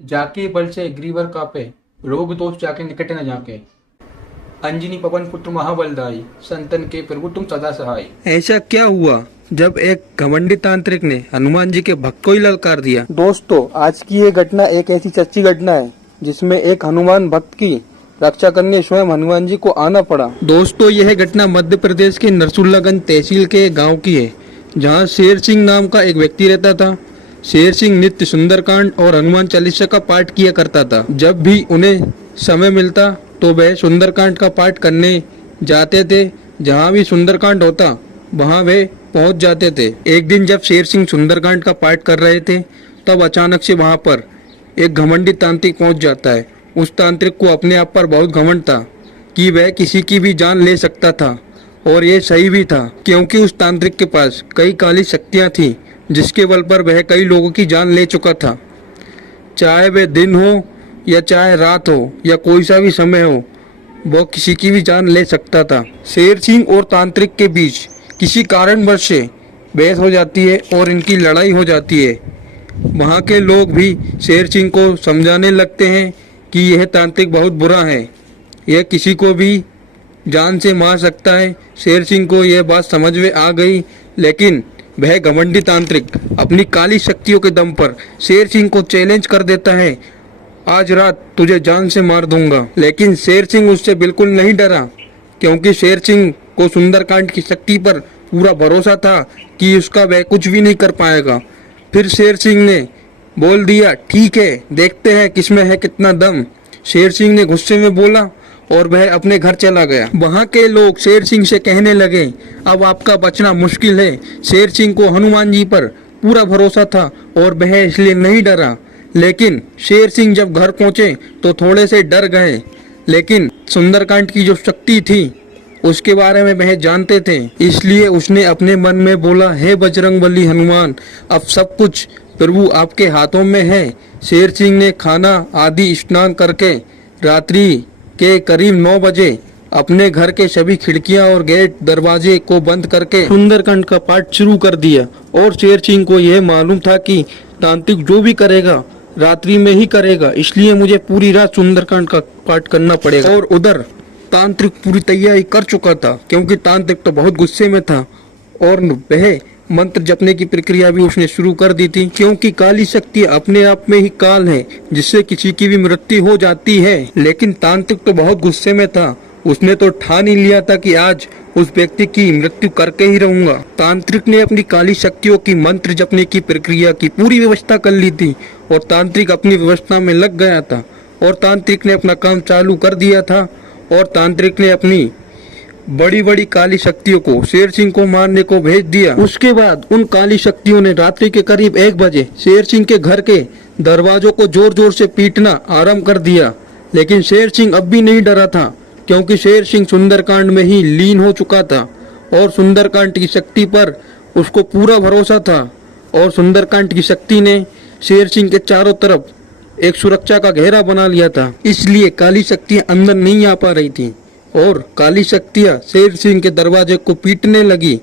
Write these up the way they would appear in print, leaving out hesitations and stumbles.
जाके बल से ग्रीवर कापे, रोग दोष जाके निकट न जाके। अंजनी पवन पुत्र महाबलदाई, संतन के प्रभु तुम सदा सहाय। ऐसा क्या हुआ जब एक घमंडी तांत्रिक ने हनुमान जी के भक्त को ही ललकार दिया? दोस्तों, आज की ये घटना एक ऐसी सच्ची घटना है जिसमें एक हनुमान भक्त की रक्षा करने स्वयं हनुमान जी को आना पड़ा। दोस्तों, यह घटना मध्य प्रदेश के नरसुल्लागंज तहसील के गांव की है, जहां शेर सिंह नाम का एक व्यक्ति रहता था। शेर सिंह नित्य सुंदरकांड और हनुमान चालीसा का पाठ किया करता था। जब भी उन्हें समय मिलता तो वह सुंदरकांड का पाठ करने जाते थे। जहां भी सुंदरकांड होता वहां वे पहुंच जाते थे। एक दिन जब शेर सिंह सुंदरकांड का पाठ कर रहे थे, तब अचानक से वहां पर एक घमंडी तांत्रिक पहुंच जाता है। उस तांत्रिक को अपने आप पर बहुत घमंड था कि वह किसी की भी जान ले सकता था, और ये सही भी था, क्योंकि उस तांत्रिक के पास कई काली शक्तियां थी, जिसके बल पर वह कई लोगों की जान ले चुका था। चाहे वह दिन हो या चाहे रात हो या कोई सा भी समय हो, वो किसी की भी जान ले सकता था। शेर सिंह और तांत्रिक के बीच किसी कारणवश से बहस हो जाती है और इनकी लड़ाई हो जाती है। वहाँ के लोग भी शेर सिंह को समझाने लगते हैं कि यह तांत्रिक बहुत बुरा है, यह किसी को भी जान से मार सकता है। शेर सिंह को यह बात समझ में आ गई, लेकिन वह घमंडी तांत्रिक अपनी काली शक्तियों के दम पर शेर सिंह को चैलेंज कर देता है, आज रात तुझे जान से मार दूंगा। लेकिन शेर सिंह उससे बिल्कुल नहीं डरा, क्योंकि शेर सिंह को सुंदरकांड की शक्ति पर पूरा भरोसा था कि उसका वह कुछ भी नहीं कर पाएगा। फिर शेर सिंह ने बोल दिया, ठीक है, देखते हैं किसमें है कितना दम। शेर सिंह ने गुस्से में बोला और वह अपने घर चला गया। वहाँ के लोग शेर सिंह से कहने लगे, अब आपका बचना मुश्किल है। शेर सिंह को हनुमान जी पर पूरा भरोसा था और वह इसलिए नहीं डरा। लेकिन शेर सिंह जब घर पहुंचे तो थोड़े से डर गए, लेकिन सुंदरकांड की जो शक्ति थी उसके बारे में वह जानते थे, इसलिए उसने अपने मन में बोला, हे बजरंगबली हनुमान, अब सब कुछ प्रभु आपके हाथों में है। शेर सिंह ने खाना आदि स्नान करके रात्रि के करीब 9 बजे अपने घर के सभी खिड़कियां और गेट दरवाजे को बंद करके सुंदरकांड का पाठ शुरू कर दिया। और शेर सिंह को यह मालूम था कि तांत्रिक जो भी करेगा रात्रि में ही करेगा, इसलिए मुझे पूरी रात सुंदरकांड का पाठ करना पड़ेगा। और उधर तांत्रिक पूरी तैयारी कर चुका था, क्योंकि तांत्रिक तो बहुत गुस्से में था और वह मंत्र जपने की प्रक्रिया भी उसने शुरू कर दी थी, क्योंकि काली शक्ति अपने आप में ही काल है, जिससे किसी की भी मृत्यु हो जाती है। लेकिन तांत्रिक तो बहुत गुस्से में था, उसने तो ठान ही लिया था कि आज उस व्यक्ति की मृत्यु करके ही रहूंगा। तांत्रिक ने अपनी काली शक्तियों की मंत्र जपने की प्रक्रिया की पूरी व्यवस्था कर ली थी और तांत्रिक अपनी व्यवस्था में लग गया था और तांत्रिक ने अपना काम चालू कर दिया था। और तांत्रिक ने अपनी बड़ी बड़ी काली शक्तियों को शेर सिंह को मारने को भेज दिया। उसके बाद उन काली शक्तियों ने रात्रि के करीब 1 बजे शेर सिंह के घर के दरवाजों को जोर जोर से पीटना आरंभ कर दिया। लेकिन शेर सिंह अब भी नहीं डरा था, क्योंकि शेर सिंह सुंदरकांड में ही लीन हो चुका था और सुंदरकांड की शक्ति पर उसको पूरा भरोसा था। और सुंदरकांड की शक्ति ने शेर सिंह के चारों तरफ एक सुरक्षा का घेरा बना लिया था, इसलिए काली शक्तियां अंदर नहीं आ पा रही थी और काली शक्तियां शेर सिंह के दरवाजे को पीटने लगी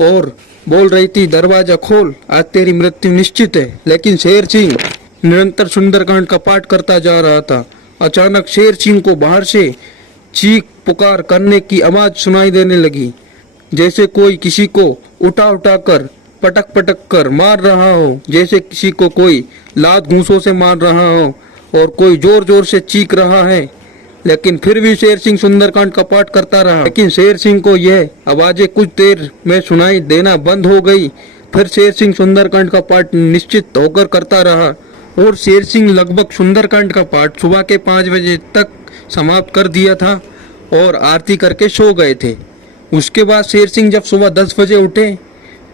और बोल रही थी, दरवाजा खोल, आज तेरी मृत्यु निश्चित है। लेकिन शेर सिंह निरंतर सुंदरकांड का पाठ करता जा रहा था। अचानक शेर सिंह को बाहर से चीख पुकार करने की आवाज सुनाई देने लगी, जैसे कोई किसी को उठा उठा कर पटक पटक कर मार रहा हो, जैसे किसी को कोई लात घूंसों से मार रहा हो और कोई जोर जोर से चीख रहा है। लेकिन फिर भी शेर सिंह सुंदरकांड का पाठ करता रहा। लेकिन शेर सिंह को यह आवाजें कुछ देर में सुनाई देना बंद हो गई। फिर शेर सिंह सुंदरकांड का पाठ निश्चित होकर करता रहा और शेर सिंह लगभग सुंदरकांड का पाठ सुबह के 5 बजे तक समाप्त कर दिया था और आरती करके सो गए थे। उसके बाद शेर सिंह जब सुबह 10 बजे उठे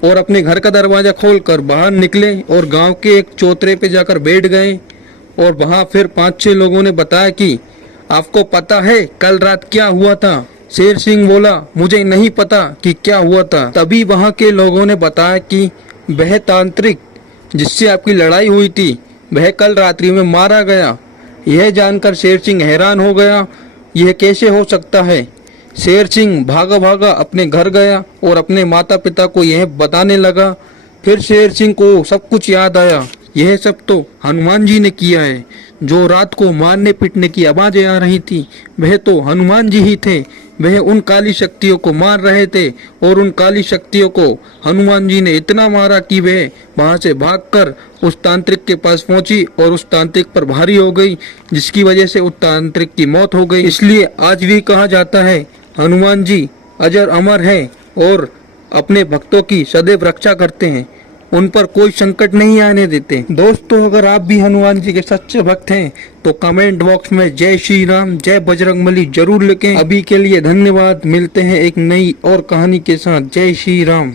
और अपने घर का दरवाजा खोलकर बाहर निकले और गांव के एक चौतरे पे जाकर बैठ गए और वहां फिर 5-6 लोगों ने बताया कि आपको पता है कल रात क्या हुआ था? शेर सिंह बोला, मुझे नहीं पता कि क्या हुआ था। तभी वहां के लोगों ने बताया कि वह तांत्रिक जिससे आपकी लड़ाई हुई थी वह कल रात्रि में मारा गया। यह जानकर शेर सिंह हैरान हो गया, यह कैसे हो सकता है। शेर सिंह भागा भागा अपने घर गया और अपने माता पिता को यह बताने लगा। फिर शेर सिंह को सब कुछ याद आया यह सब तो हनुमान जी ने किया है। जो रात को मारने पीटने की आवाजें आ रही थी वह तो हनुमान जी ही थे। वह उन काली शक्तियों को मार रहे थे और उन काली शक्तियों को हनुमान जी ने इतना मारा कि वह वहां से भागकर उस तांत्रिक के पास पहुंची और उस तांत्रिक पर भारी हो गई, जिसकी वजह से उस तांत्रिक की मौत हो गई। इसलिए आज भी कहा जाता है हनुमान जी अजर अमर है और अपने भक्तों की सदैव रक्षा करते हैं, उन पर कोई संकट नहीं आने देते। दोस्तों, अगर आप भी हनुमान जी के सच्चे भक्त हैं तो कमेंट बॉक्स में जय श्री राम, जय बजरंगबली जरूर लिखें। अभी के लिए धन्यवाद। मिलते हैं एक नई और कहानी के साथ। जय श्री राम।